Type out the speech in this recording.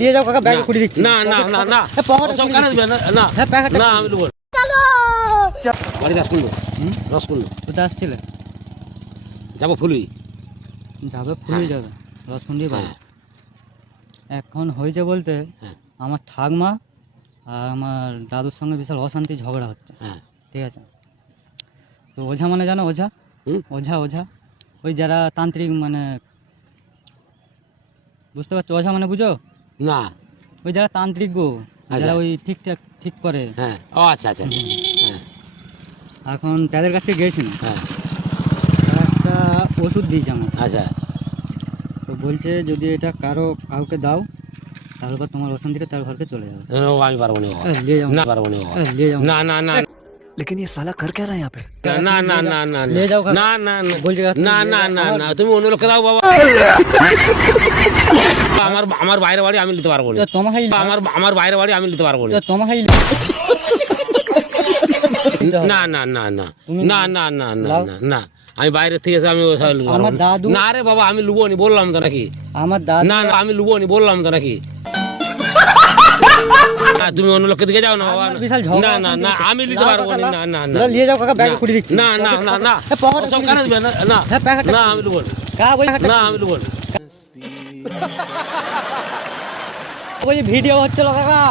নিয়ে যাও কাকা, ব্যাগ খুলে দিচ্ছি। না না না না সব কেন দিবেন না হ্যাঁ প্যাকেটটা না আমি নেবো চলো বাড়ি রসকুন্ড কোথায় আসছিলে? যাবো ফুলুই যাবে ফুলুই যাবে রসকুন্ডি বাড়ি। এখন হয়েছে বলতে আমার ঠাকমা আর আমার দাদুর সঙ্গে বিশাল অশান্তি ঝগড়া হচ্ছে। ঠিক আছে, তো ওঝা মানে জানো ওঝা? ওঝা ওঝা ওই যারা তান্ত্রিক মানে, বুঝতে পারছো ওঝা মানে বুঝো না? ওই যারা তান্ত্রিক গো, যারা ওই ঠিকঠাক ঠিক করে। হ্যাঁ ও আচ্ছা আচ্ছা হ্যাঁ এখন তাদের কাছে গিয়েছিল, হ্যাঁ একটা ওষুধ দিয়েছে আমার। আচ্ছা তো বলছে যদি এটা কাউকে দাও তাহলে তোমার অশান্তিটা তার ঘরকে চলে যাবে। আমি পারবো না নিয়ে যাও না পারবো না নিয়ে যাও না না না लेकिन ये साला कर क्या रहा है यहाँ पे? না না না না নিয়ে যাও না না না বলছে না না না না তুমি অন্য লোককে দাও বাবা। আমার বাইরে বাড়ি আমি নিতে পারবো না। তোমাকে আমার বাইরে বাড়ি আমি নিতে পারবো না। তোমাকে না না না না না না না না না না আমি বাইরে থেকে এসে আমি আমার দাদু, না রে বাবা আমি লুবো নি বললাম তো নাকি। আমার দাদু না না আমি লুবো নি বললাম তো নাকি। না তুমি অন্য লোকের দিকে যাও না বাবা। না না না আমি নিতে পারবো না। না না না নিয়ে যাও কাকা, ব্যাগ খুলে দিচ্ছি। না না না না সব কেন দিবেন না না আমি লুবো না আমি লুবো ওই ভিডিও হচ্ছিল কাকা।